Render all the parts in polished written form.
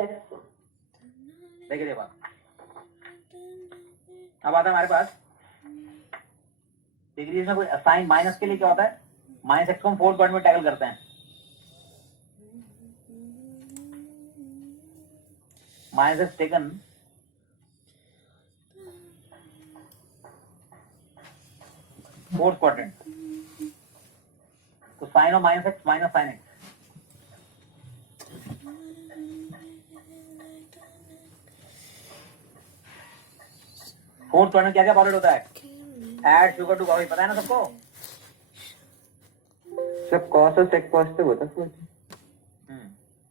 देखिए देखो अब आता है हमारे पास डिग्रीज में कोई साइन माइनस के लिए क्या होता है, माइनस एक्स को हम फोर्थ क्वाड्रेंट में टैकल करते हैं, minus x taken fourth quadrant, तो sine of minus x minus sine x, fourth quadrant क्या क्या फॉरवर्ड होता है, ऐड शुगर टू कॉफी, पता है ना सबको, सब कॉस और सेक पॉजिटिव होता है।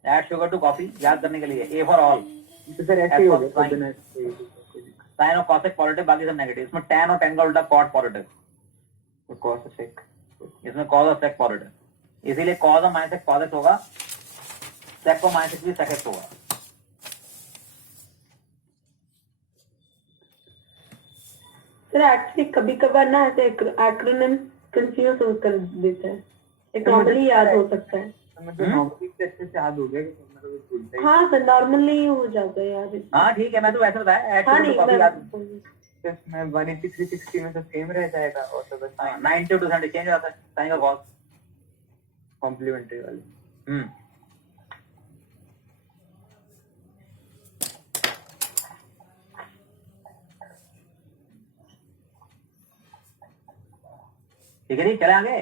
ऐड शुगर टू कॉफी याद करने के लिए, ए फॉर ऑल, तो सर ऐसे ही हो गया साइन ऑफ कॉस पॉजिटिव, बाकी सब नेगेटिव, इसमें tan और tan का उल्टा कॉट पॉजिटिव, तो कॉस और सेक, इसमें कॉस और सेक पॉजिटिव, इसीलिए कॉस और माइनस एक्स पॉजिटिव होगा, सेक को माइनस एक्स भी सेक एक्स होगा। सर एक्चुअली कभी कभार ना ऐसे एक्रोनिम कंफ्यूज कर देता है, एक नॉर्मली याद हो सकता है। मतलब नॉर्मली अच्छे से याद हो गया कि मतलब भूलता ही। हाँ सर नॉर्मली हो जाता है याद। हाँ ठीक है, मैं तो वैसे बताया ऐड हाँ शुगर टू नहीं कॉफी याद, इसमें 180 360 में तो सेम रह जाएगा और तो बस 90 टू 270 चेंज हो जाता है साइन का कॉस, कॉम्प्लीमेंट्री वाली। ठीक है जी, चले आगे।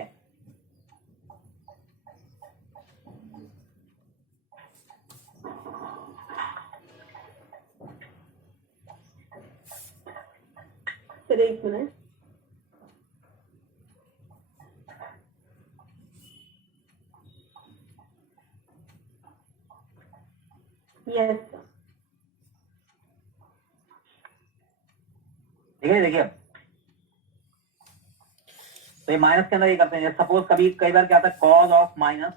सर एक मिनट, यस ठीक है, देखिए तो ये माइनस के अंदर ये करते हैं, सपोज कभी कई बार क्या आता है, कॉज ऑफ माइनस,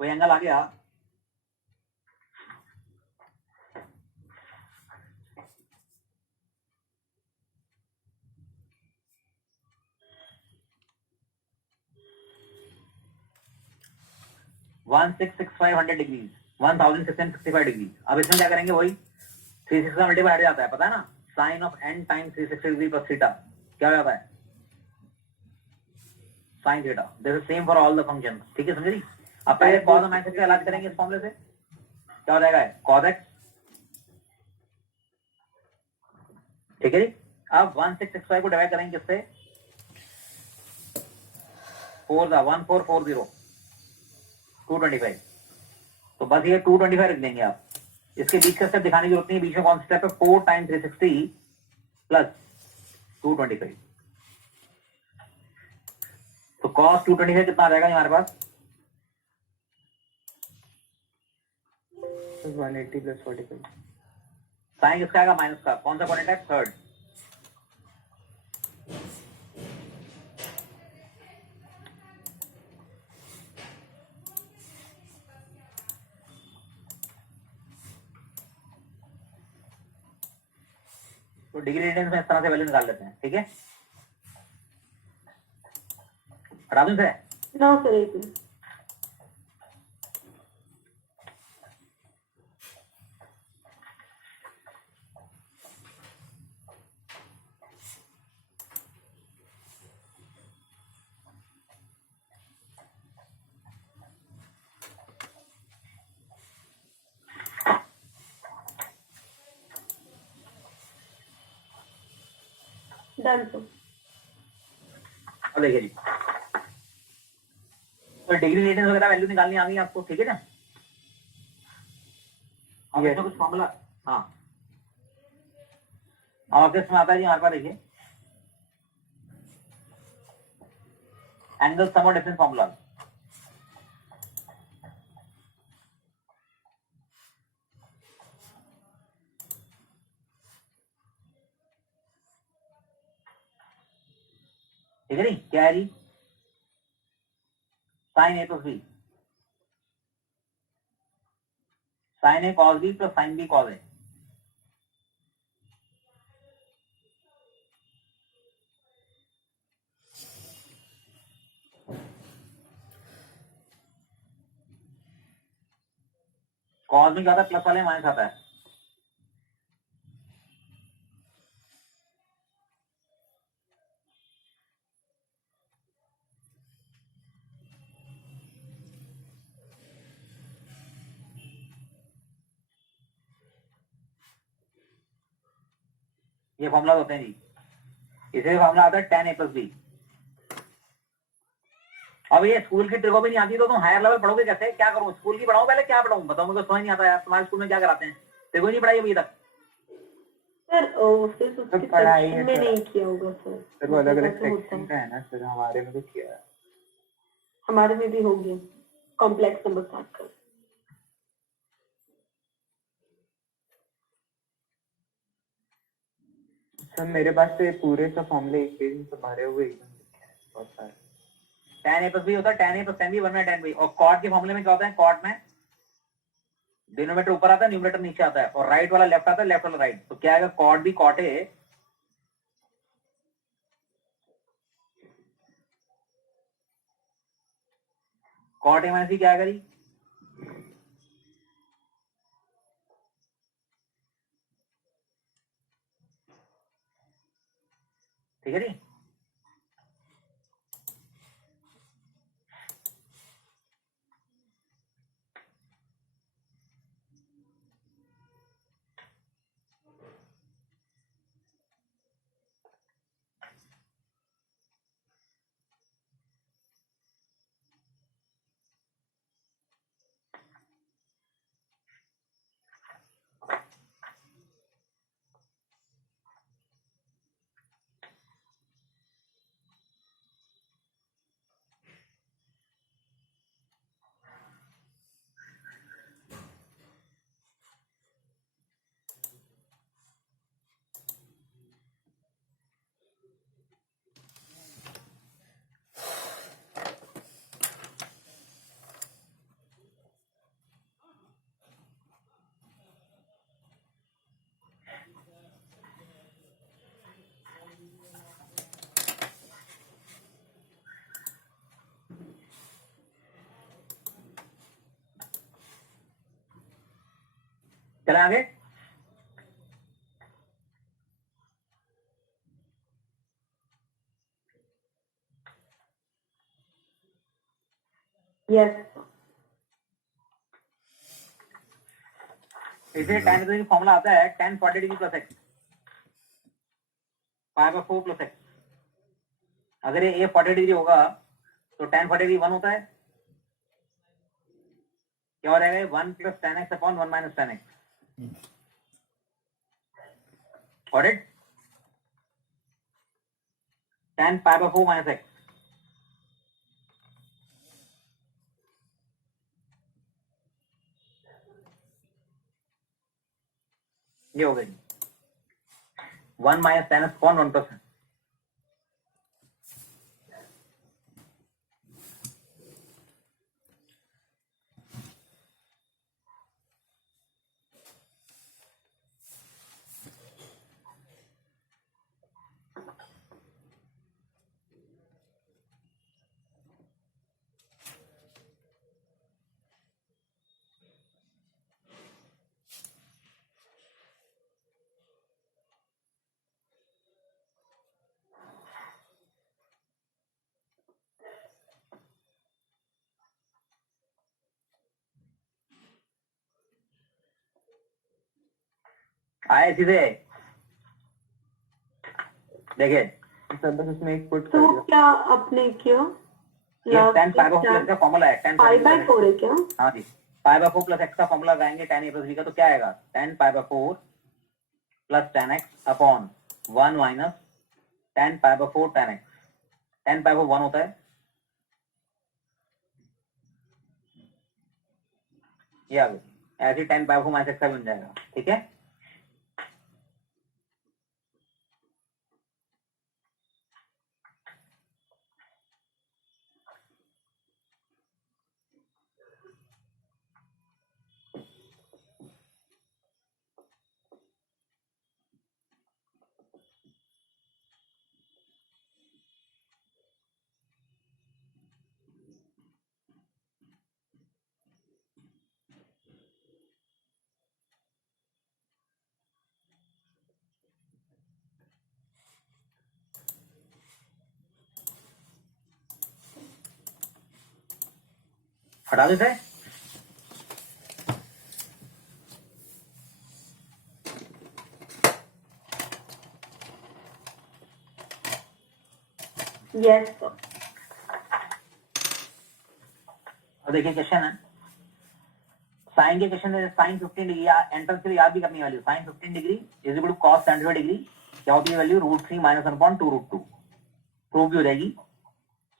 कोई एंगल आ गया, one six six five 100 degree, 1665 degree. अब इसमें क्या करेंगे, वही 360 का मल्टीप्लाई हट जाता है, पता है ना, sine of n time 360 degree plus theta क्या हो जाता है, sine theta. This is same for all the function, ठीक है समझे जी। अब पहले कॉज और माइनस से अलग करेंगे इस फॉर्मूले से, क्या हो जाएगा, कॉज एक्स, ठीक है जी। अब 1665 को डिवाइड करेंगे किससे, 1440 225, तो बस ये 225 रख देंगे आप, इसके बीच का स्टेप दिखाने की जरूरत नहीं है, बीच में कौन सा स्टेप है, 4 टाइम 360 प्लस 225, तो कॉस 225 कितना आ जाएगा हमारे पास, 180 प्लस 45, साइन किसका आएगा, माइनस का, कौन सा क्वाड्रेंट है, थर्ड, तो डिग्री रेडियंस में इस तरह से वैल्यू निकाल लेते हैं, ठीक है, हटा दूं इसे, ना सर एक मिनट, डन सर। अब देखिए जी, तो डिग्री रेडियंस वगैरह वैल्यू निकालनी आ गई आपको, ठीक है ना, अब इसमें कुछ फॉर्मूला, हाँ अब किस में आता है जी हमारे पास, देखिए एंगल सम और डिफरेंस फॉर्मूला, ठीक है जी, क्या है जी, sine A plus B, sine A cos B plus sine B cos A, cos में क्या होता है, प्लस वाले माइनस आता है। ये फॉर्मूला होते हैं जी, इसे फॉर्मूला आता है tan a प्लस बी। अब ये स्कूल की ट्रिको भी नहीं आती तो तुम हायर लेवल पढ़ोगे कैसे? क्या करूं, स्कूल की पढ़ाऊं पहले क्या पढ़ाऊं बताओ, मुझे समझ नहीं आता यार। तुम्हारे स्कूल में क्या कराते हैं? ट्रिको ही नहीं पढ़ाई अभी तक। सर सिर्फ उसके पढ़ाई सेक्शन है में सर। नहीं किया होगा सर। सर वो अलग अलग ऐसे होता सेक्शन का है ना सर, हमारे में तो किया है। हमारे में भी हो गया कॉम्प्लेक्स नंबर स्टार्ट कर। सर मेरे पास तो ये पूरे का फॉर्मूले एक पेज में तो भरे हुए एकदम लिखे हैं, बहुत सारे। tan a प्लस बी होता है, tan a plus tan b 1 में tan b। और कॉट के फॉर्मूले में क्या होता है, कॉट में डिनोमिनेटर ऊपर आता है, न्यूमरेटर नीचे आता है, और राइट वाला लेफ्ट आता है, लेफ्ट वाला राइट। तो क्या आएगा, cot B cot A cot A minus B क्या आएगा जी? ठीक है जी। चले आगे। यस इसे tan का फॉर्मूला आता है tan 40 degree plus x pi by 4 plus x. अगर ये 40 डिग्री होगा तो tan 40 डिग्री 1 होता है, क्या हो जाएगा, 1 plus tan x upon 1 minus tan x। Got it? tan pi by 4 minus x। ये हो गई 1 minus tan x upon 1 plus. आए सीधे देखिए, सर बस उसमें एक पुट तो कर दो। क्या आपने किया ये tan pi by 4 प्लस का फॉर्मूला है, tan पाई बाय 4 है क्या? हाँ जी, pi by 4 प्लस x का फॉर्मूला लगाएंगे tan a प्लस b का, तो क्या आएगा, tan pi by 4 plus tan x upon 1 minus tan pi by 4 tan x। tan pi by 1 होता है, ये आ गई, ऐसे tan pi by 4 minus x का बन जाएगा। ठीक है, हटा दो इसे। Yes sir. अब देखिए क्वेश्चन है, साइन के क्वेश्चन है, साइन 15 डिग्री एंट्रेंस के लिए याद भी करनी वाली, sine 15 degree is equal to cos 75 degree, क्या होती है वैल्यू, √3 माइनस 1/2 √2, प्रूव भी हो जाएगी।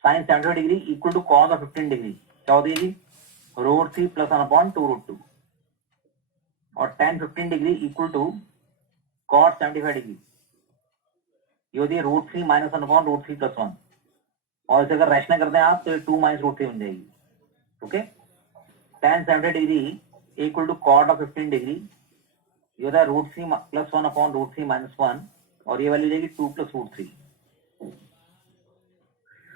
Sine 75 degree equal to cos of 15 degree क्या होती है जी, √3 प्लस 1/2 √2, और tan 15 degree equal to cos 75 degree ये होती है √3 माइनस 1/√3 प्लस 1, और इसे अगर रैशनल करते हैं आप तो 2 माइनस √3 बन जाएगी। Okay, tan 70 degree equal to cot of 15 degree ये होता है √3 प्लस 1/√3 माइनस 1, और ये वैल्यू जाएगी 2 प्लस √3।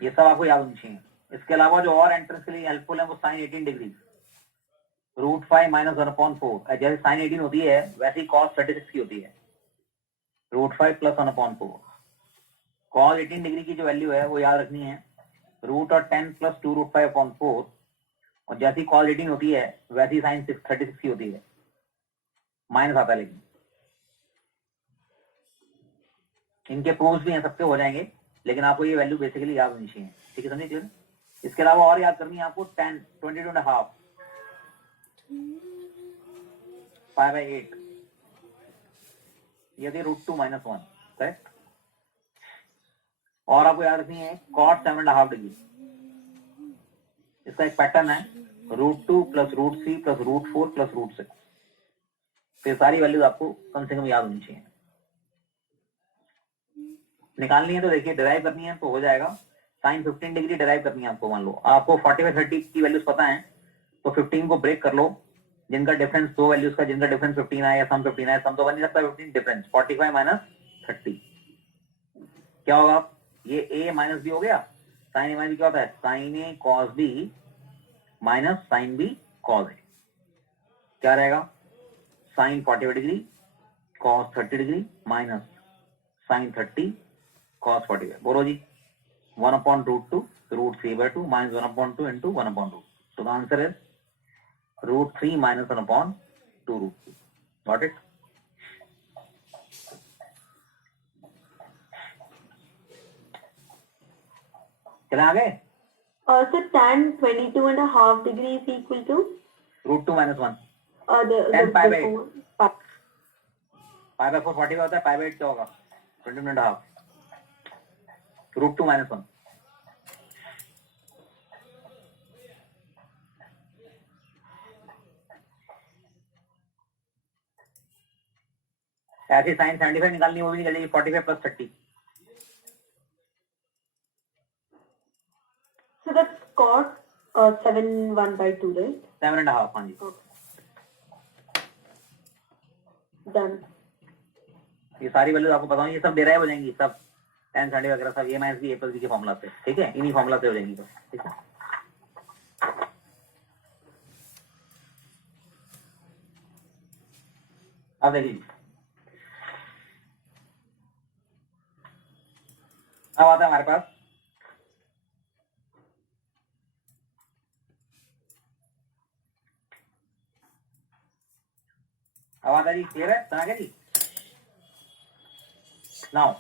ये सब आपको याद होनी चाहिए। इसके अलावा जो और एंट्रेंस के लिए हेल्पफुल है वो साइन 18 डिग्री √5 माइनस 1/4, जैसे साइन 18 होती है वैसे ही कॉस 36 की होती है, √5 प्लस 1/4। कॉस 18 डिग्री की जो वैल्यू है वो याद रखनी है, रूट और 10 प्लस 2 √5/4, और जैसी कॉस 18 होती है वैसी साइन 36 की होती है, माइनस आता है लेकिन। इनके प्रूव्स भी हैं, सबके हो जाएंगे, लेकिन आपको ये वैल्यू बेसिकली याद होनी चाहिए। ठीक है, समझिए चलिए। इसके अलावा और याद करनी है आपको 10 22.5 5/8 ये √2 माइनस 1, करेक्ट। और आपको याद रखनी है कॉट 7.5 डिग्री, इसका एक पैटर्न है √2 प्लस √3 प्लस √4 प्लस √6। तो सारी वैल्यूज आपको कम से कम याद होनी चाहिए। निकालनी है तो देखिए, डिराइव करनी है तो हो जाएगा। साइन 15 डिग्री डिराइव करनी है आपको, मान लो आपको 45-30 की वैल्यूज पता है तो 15 को ब्रेक कर लो, जिनका डिफरेंस दो वैल्यूज का, जिनका डिफरेंस 15 है या सम 15 है, सम तो बन नहीं सकता 15 डिफरेंस, 45 माइनस 30 क्या होगा, ये a माइनस बी हो गया। साइन ए माइनस क्या होता है, sine A cos B minus sine B cos A, क्या रहेगा, sine 45 degree cos 30 degree minus sine 30 cos 45। बोलो जी, 1/√2 √3/2 माइनस 1/2 इंटू 1/2। तो the answer is √3 minus 1/2 √2। Got it. चले आगे। Sir tan 22.5 degree is equal to √2 minus 1 the 10 pi by 8 pi. pi/4 40 होता है, pi/8 क्या होगा 22.5 √2 माइनस 1। ऐसे साइन 75 निकालनी, वो भी निकल जाएगी 45 plus 30। So that's cos 7/1/2, right? 7.5, हाँ जी। Okay. Done. ये सारी वैल्यूज आपको पता होंगी, ये सब डिराइव हो जाएंगी, सब tan 70 वगैरह सब a minus B a plus B के फॉर्मूला से। ठीक है, इन्हीं फॉर्मूला से हो जाएंगी बस। ठीक है, अब देखिए अब आता है हमारे पास अब आता है जी, क्लियर है, समझ गए जी। नाउ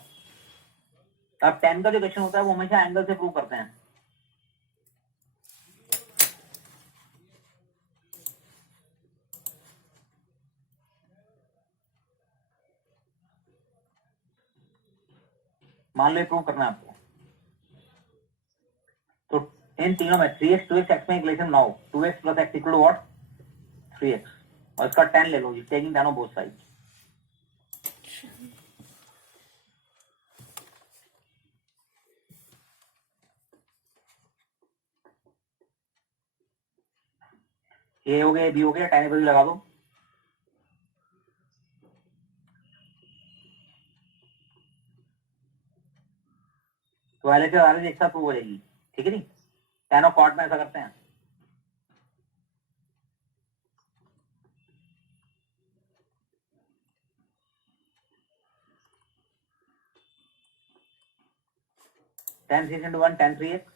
अब 10 का जो क्वेश्चन होता है वो हमेशा एंगल से प्रूव करते हैं। मान लो प्रूव करना है आपको, तो इन तीनों में 3x 2x x में इक्वेशन बनाओ, 2x plus x equal to what 3x, और इसका 10 ले लो जी, taking 10 on both side. A हो गया, बी हो गया, tan लगा दो। तो पहले से सारे एक साथ प्रूव हो जाएगी। ठीक है जी, tan और cot में ऐसा करते हैं। tan 3 into 1 tan 3x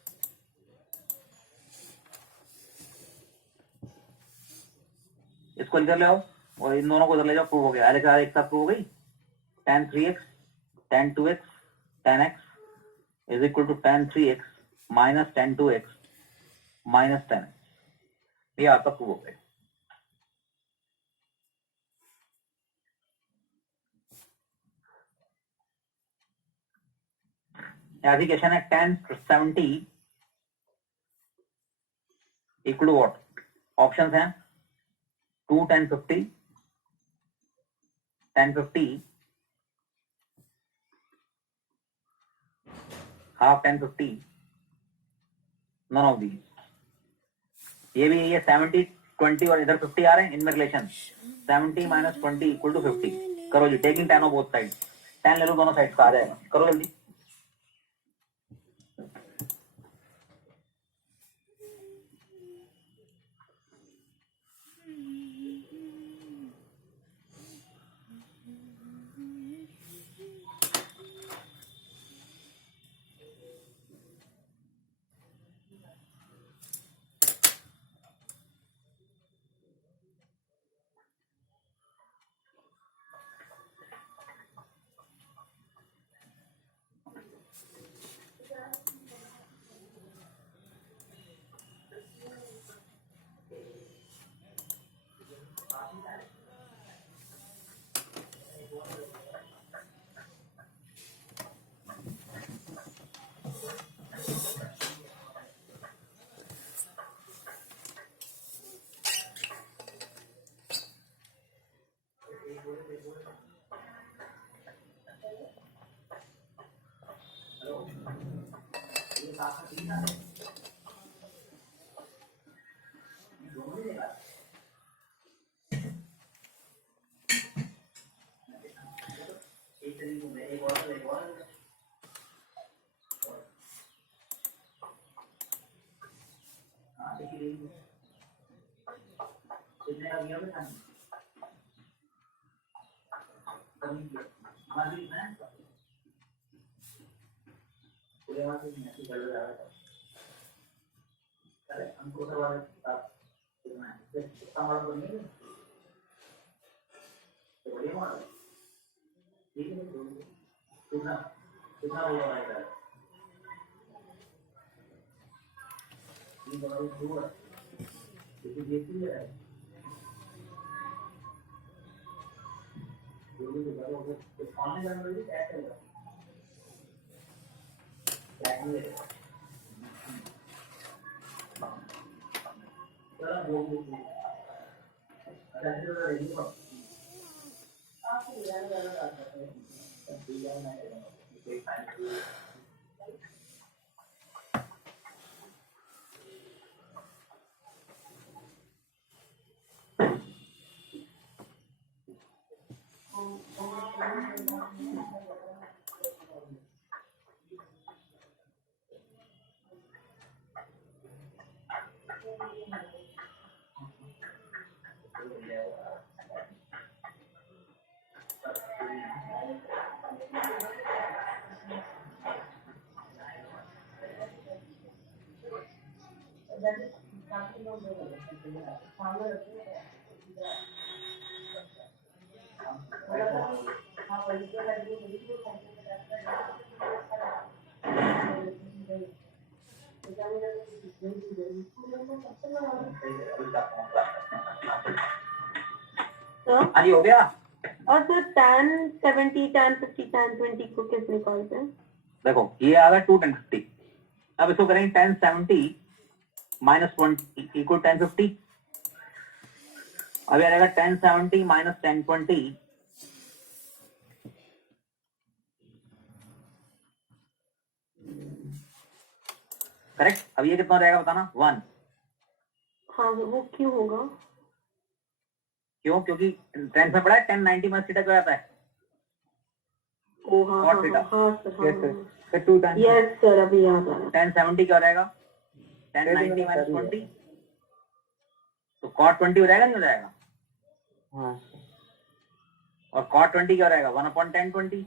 इसको इधर ले आओ और इन दोनों को इधर ले जाओ, प्रूव हो गया। एक साथ प्रूव हो गई। tan 3x tan 2x tan x is equal to tan 3x minus tan 2x minus tan x, ये आपका प्रूव हो गया। ऐसी क्वेश्चन है tan 70 equal to what? Options हैं 2 tan 50 tan 50 half tan 50, none of these। ये भी ये 70 20 और इधर 50 आ रहे हैं, इनमें रिलेशन 70 minus 20 इक्वल टू 50। करो जी, taking tan of both side, tan ले लो दोनों साइड का, आ जाएगा। करो जल्दी। हाँ जी, हो गया। और सर tan 70 tan 50 tan 20 को किस निकालते हैं? देखो ये आ गया 2 tan 50। अब इसको करेंगे tan 70 minus 20 equal tan 50। अब आ जाएगा tan 70 minus tan 20 करेक्ट। अब ये कितना हो जाएगा बताना? 1। हाँ वो क्यों होगा? क्यों? क्योंकि टेंस में पड़ा है tan 90 माइनस थीटा क्या आता है? ओ हाँ Cot हाँ theta। हाँ सर, हाँ Yes, sir. हाँ The 2 times. यस सर, अभी याद आ रहा। tan 70 क्या हो जाएगा? tan 90 माइनस 20, तो cot 20 हो जाएगा, नहीं हो जाएगा? हाँ और cot 20 क्या हो जाएगा? 1/tan 20।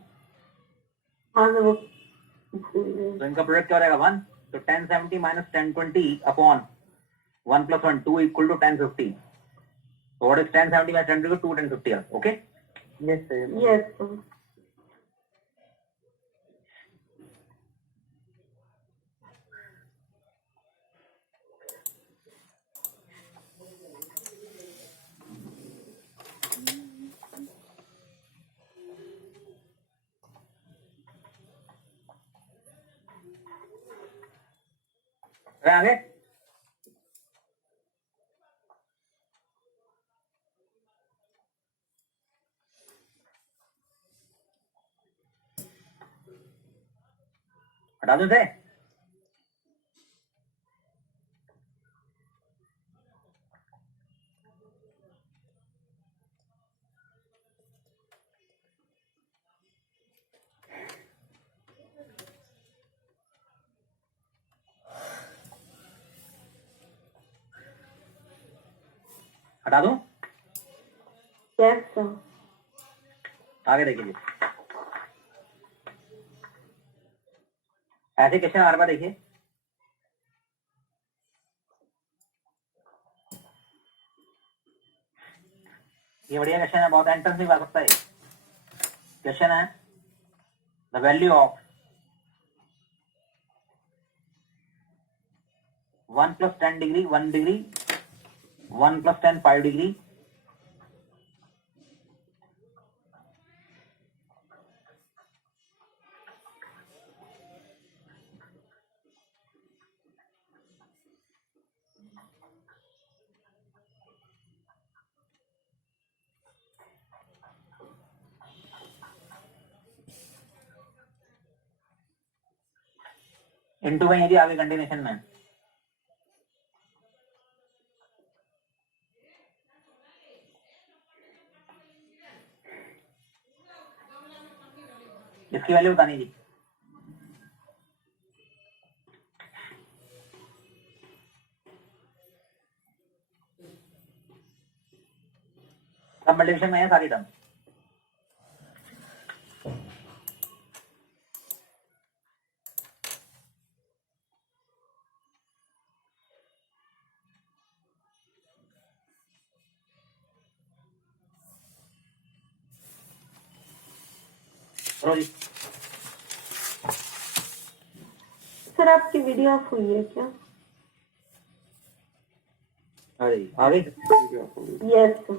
हाँ सर वो भूल गए। तो इनका प्रोडक्ट क्या हो जाएगा? 1। तो tan 70 माइनस tan 20 upon 1 + 1 2 equal to tan 50। So what is 1070 minus 10 degree? 2 1050 here. Okay. Yes, sir. Yes, sir. आगे हटा दूं से हटा दूं Yes, sir. आगे देखिए ऐसे क्वेश्चन हमारे पास देखिए ये बढ़िया क्वेश्चन है बहुत एंट्रेंस में आ सकता है क्वेश्चन है the value of 1 plus 10 degree 1 degree 1 plus 10 5 degree into में यदि आगे कंटिन्यूशन में इसकी वैल्यू बतानी जी सब मल्टीप्लिकेशन में है सारी टर्म करो जी सर आपकी वीडियो ऑफ हुई है क्या? अरे आगे Yes, sir.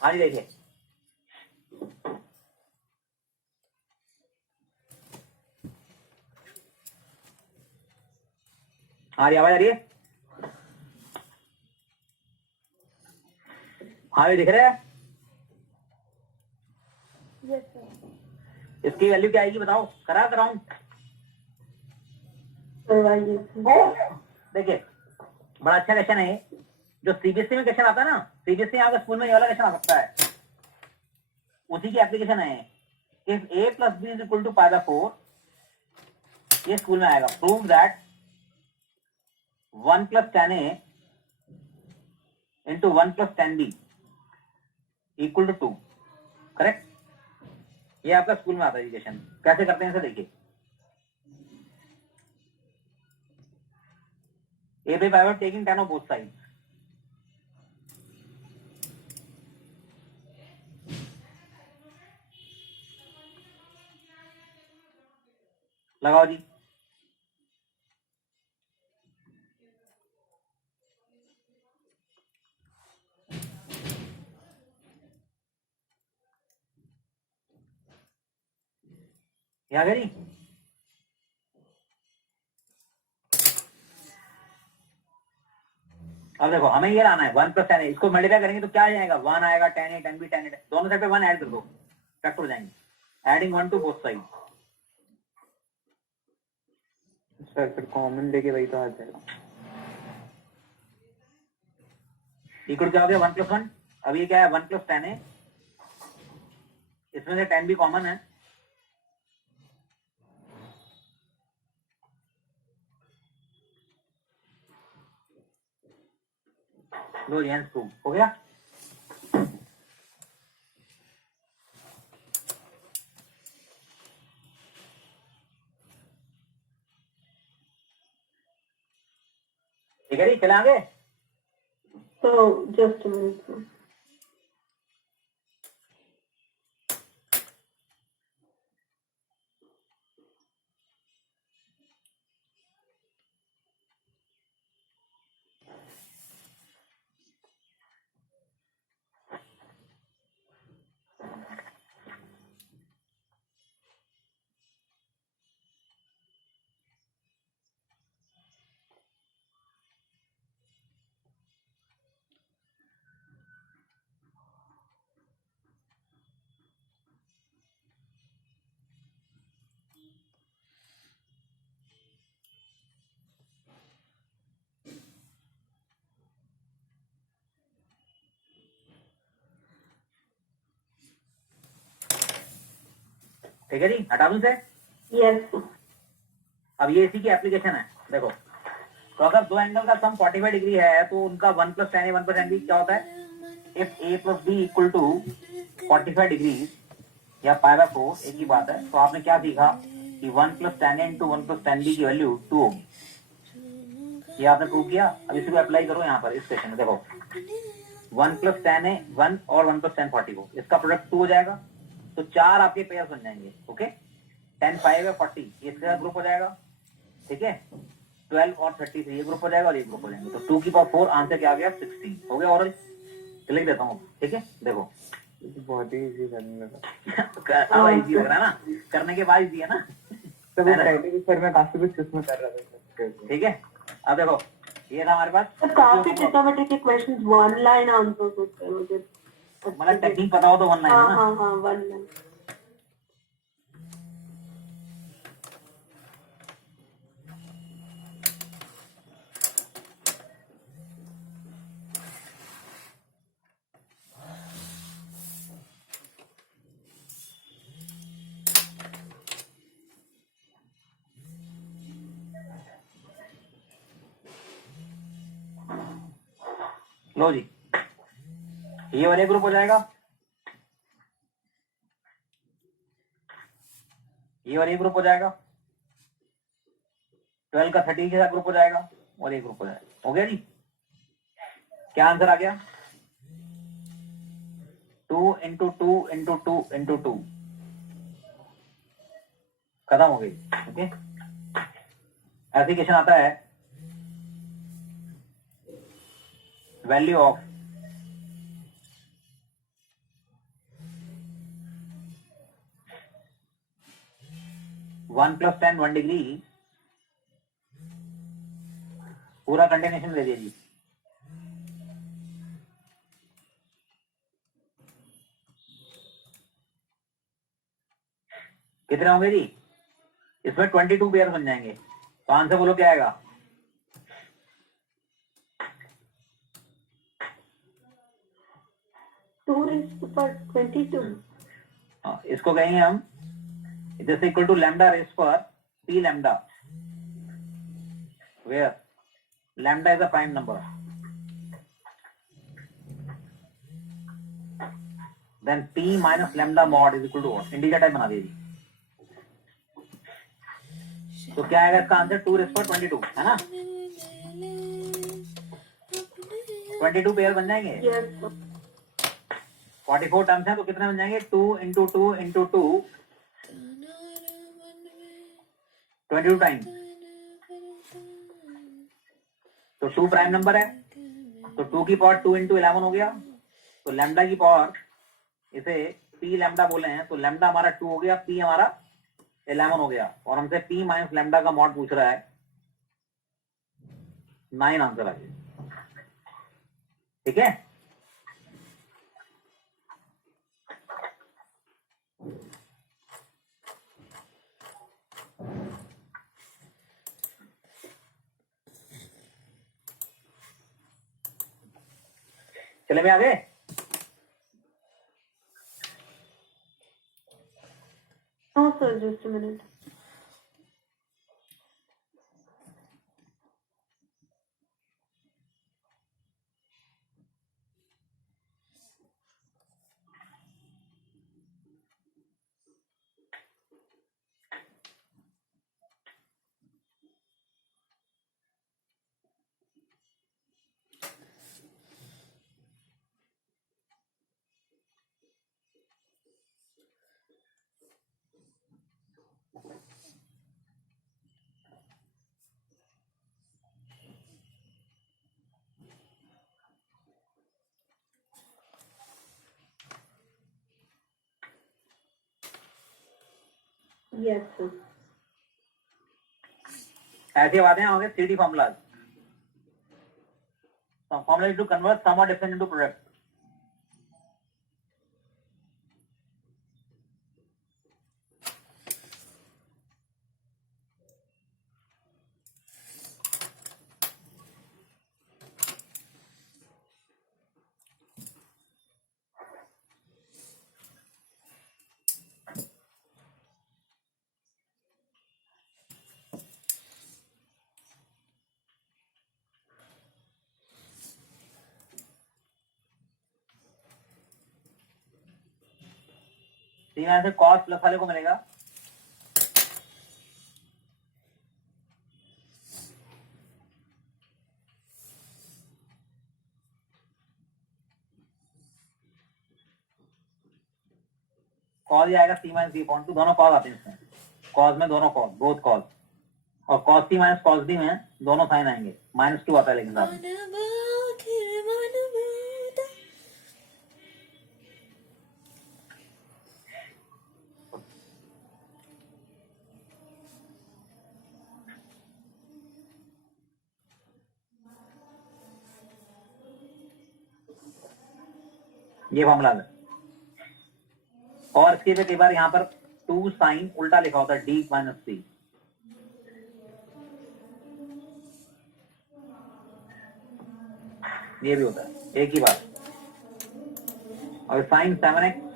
हाँ जी देखिए हाँ जी आवाज आ रही है हाँ ये दिख रहा है Yes, sir. इसकी वैल्यू क्या आएगी बताओ करा कराऊं करवाइए sir. देखिए बड़ा अच्छा क्वेश्चन है जो सीबीएसई में क्वेश्चन आता है ना सीबीएसई आपके स्कूल में ये वाला क्वेश्चन आ सकता है उसी की एप्लीकेशन है if a plus B is equal to pi by 4 ये स्कूल में आएगा prove that 1 plus 10a into 1 plus 10b equal to 2 correct ये आपका स्कूल में आता है एजुकेशन कैसे करते हैं इसे देखिए a by pivot taking tan of both sides लगाओ जी क्या करी? अब देखो हमें ये लाना है 1 प्लस 10 इसको मल्टीप्लाई करेंगे तो क्या आ जाएगा 1 आएगा 10 10 भी 10 दोनों साइड पे 1 ऐड कर दो फैक्टर हो जाएंगे adding 1 to both side sir फिर कॉमन लेके वही तो आ जाएगा इक्वल क्या हो गया 1 प्लस 1 अब ये क्या है 1 प्लस 10 है इसमें से 10 भी कॉमन है लो जी प्रूव हो गया ठीक है जी चले आगे So just a minute. Sir. ठीक है जी हटा दूं से Yes. Sir. अब ये इसी की एप्लीकेशन है देखो तो अगर दो एंगल का सम 45 डिग्री है तो उनका 1 प्लस 10 1 प्लस 10 भी क्या होता है if a plus B equal to 45 degree या पाई बाय 4 एक ही बात है तो आपने क्या सीखा कि 1 प्लस 10 इंटू 1 प्लस 10 बी की वैल्यू 2 होगी ये आपने प्रूव किया अब इसी को अप्लाई करो यहाँ पर इस क्वेश्चन में देखो 1 प्लस 10 है 1 और 1 प्लस 10 44 इसका प्रोडक्ट 2 हो जाएगा तो 4 आपके पेयर्स बन जाएंगे ओके 10 5 है 40 ये इसका ग्रुप हो जाएगा ठीक है 12 और 33 ये ग्रुप हो जाएगा और ये ग्रुप हो जाएंगे तो 2 की पावर 4 आंसर क्या आ गया 16 हो गया ऑरल लिख देता हूँ ठीक है देखो बहुत ही इजी करने लगा अब इजी लग रहा है ना करने के बाद इजी है ना तो वो पहले भी सर मैं काफी कुछ उसमें कर रहा था ठीक है अब देखो ये था हमारे पास तो काफी ट्रिग्नोमेट्री के क्वेश्चंस वन लाइन आंसर्स होते हैं मुझे मतलब टेक्निक पता हो तो वन लाइन है ना हाँ वन लाइन लो जी ये वाले ग्रुप हो जाएगा ये वाले ग्रुप हो जाएगा 12 का 30 के साथ ग्रुप हो जाएगा और ये ग्रुप हो जाएगा हो गया जी क्या आंसर आ गया 2 इंटू 2 इंटू 2 इंटू 2 खत्म हो गई ओके ऐसे क्वेश्चन आता है value of one plus 10 1 degree पूरा कंटिन्यूएशन दे दीजिए कितने होंगे जी इसमें 22 पेयर बन जाएंगे तो आंसर बोलो क्या आएगा पर 22 इसको कहेंगे हम this equal to lambda raise पर p lambda where lambda is a prime number then p minus lambda mod is equal to what integer type बना दीजिए तो क्या आएगा इसका आंसर 2 रेस पर 22 है ना 22 पेयर बन जाएंगे यस 44 टर्म्स हैं तो कितने बन जाएंगे 2 इंटू 2 इंटू 2 22 टाइम्स तो 2 प्राइम नंबर है तो 2 की पावर 2 इंटू 11 हो गया तो लैम्डा की पावर इसे पी लैम्डा बोले हैं तो लैम्डा हमारा 2 हो गया पी हमारा 11 हो गया, और हमसे p माइनस लैम्डा का मॉड पूछ रहा है, 9 आंसर आ गया। ठीक है, चले मैं आगे। हाँ sir, just a minute. Yes sir. ऐसी बातें होंगे 3D formula, formula to convert sum और डिफरेंस इनटू प्रोडक्ट। यहाँ से कॉस प्लस वाले को मिलेगा कॉस, आएगा सी माइनस बी अपॉन टू, दोनों कॉस आते हैं इसमें, कॉस में दोनों कॉस, बोथ कॉस, और कॉस सी माइनस कॉस डी में दोनों साइन आएंगे, -2 आता है लेकिन साथ में। ये फॉर्मूला है, और इसके लिए कई बार यहाँ पर 2 साइन उल्टा लिखा होता है, डी माइनस सी, ये भी होता है एक ही बात। और साइन 7x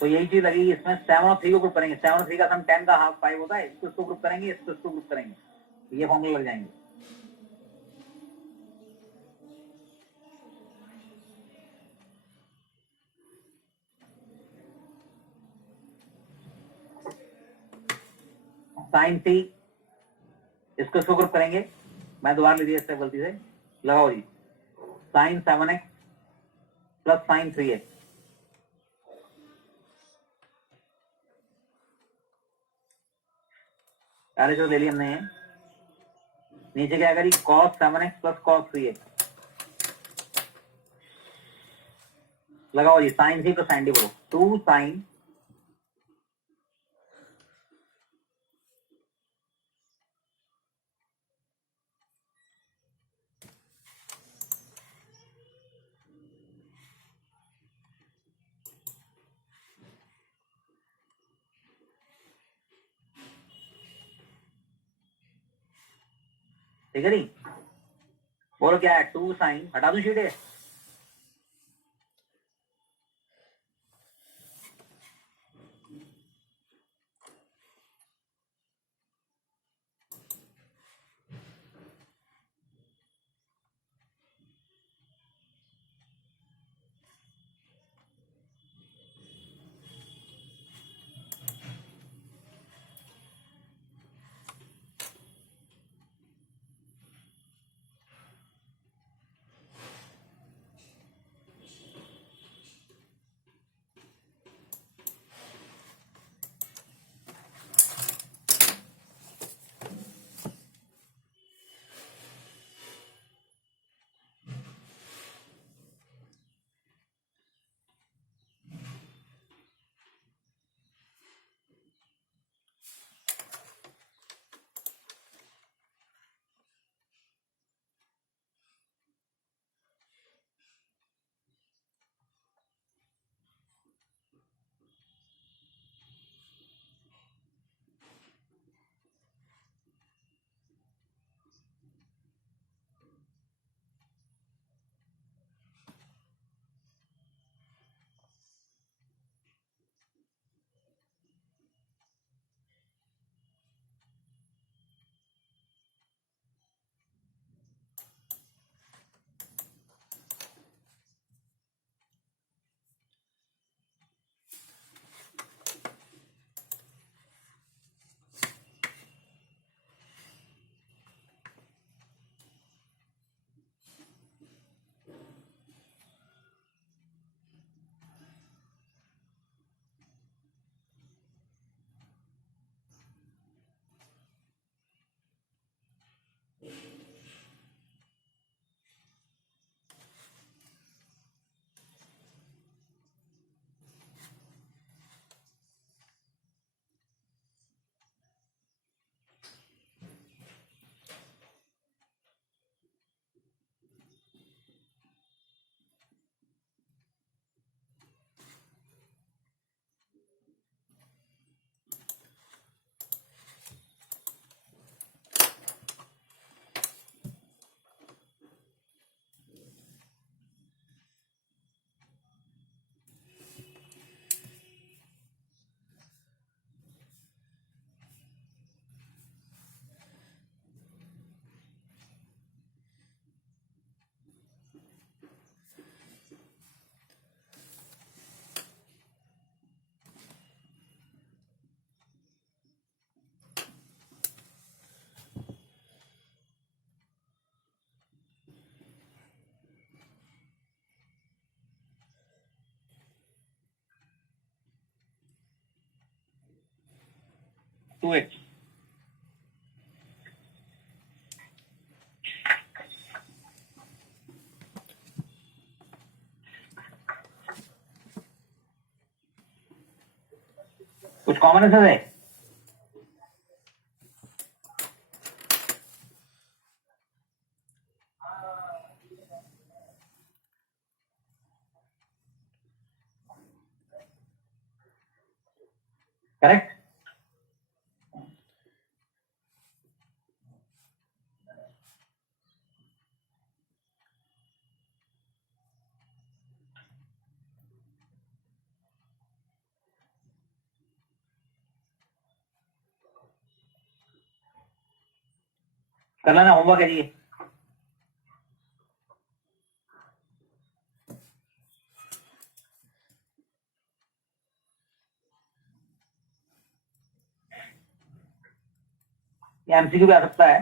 तो यही चीज लगेगी इसमें, 7 और 3 को ग्रुप करेंगे, 7 और 3 का सम 10 का हाफ 5 होता है, इसको ग्रुप करेंगे, इसको ग्रुप करेंगे, ये फॉर्मूला लग जाएंगे। साइन सी, इसको ग्रुप करेंगे, मैं दोबारा ले दिया इससे गलती से, लगाओ जी, sign 7x plus sign 3x, पहले जो ले लिया हमने, नीचे क्या करी, cos 7x plus cos 3x, लगाओ जी, साइन सी तो साइन डी बोलो, 2 साइन ठीक है नहीं, बोलो क्या है, 2 साइन, हटा दूं शीट है, 2x. कुछ कॉमन आंसर है? करेक्ट? कर लेना होमवर्क है जी। ये एमसीक्यू भी आ सकता है।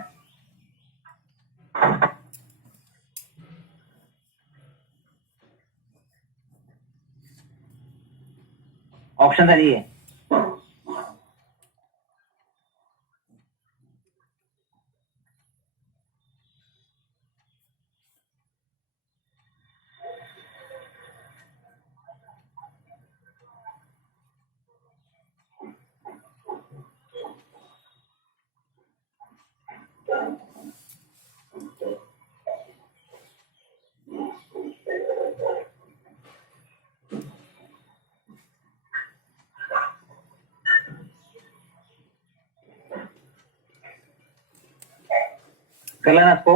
ऑप्शन है जी ये। कर लेना इसको।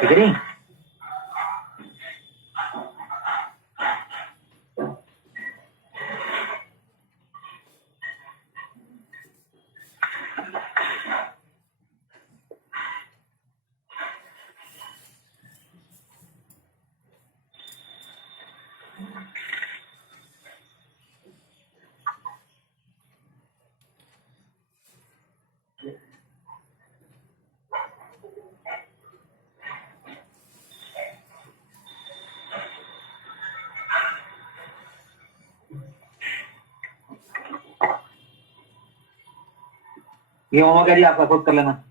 ठीक है नहीं? ये होमवर्क है जी आपका, खुद कर लेना।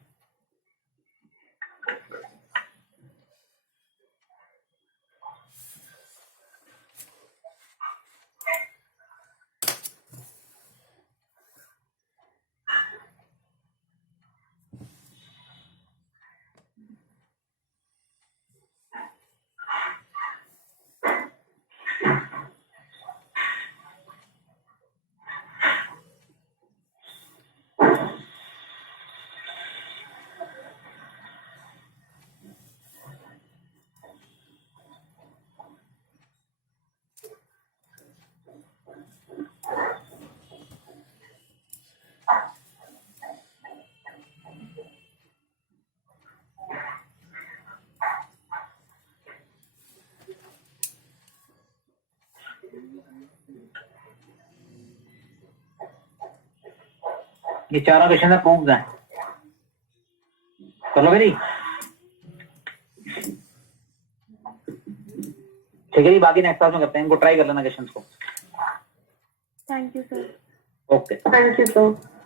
ये चारों क्वेश्चन प्रूव्स हैं। कर लोगे जी? ठीक है जी, बाकी नेक्स्ट क्लास में करते हैं। इनको ट्राई कर लेना क्वेश्चंस को। Thank you sir. Okay. Thank you sir.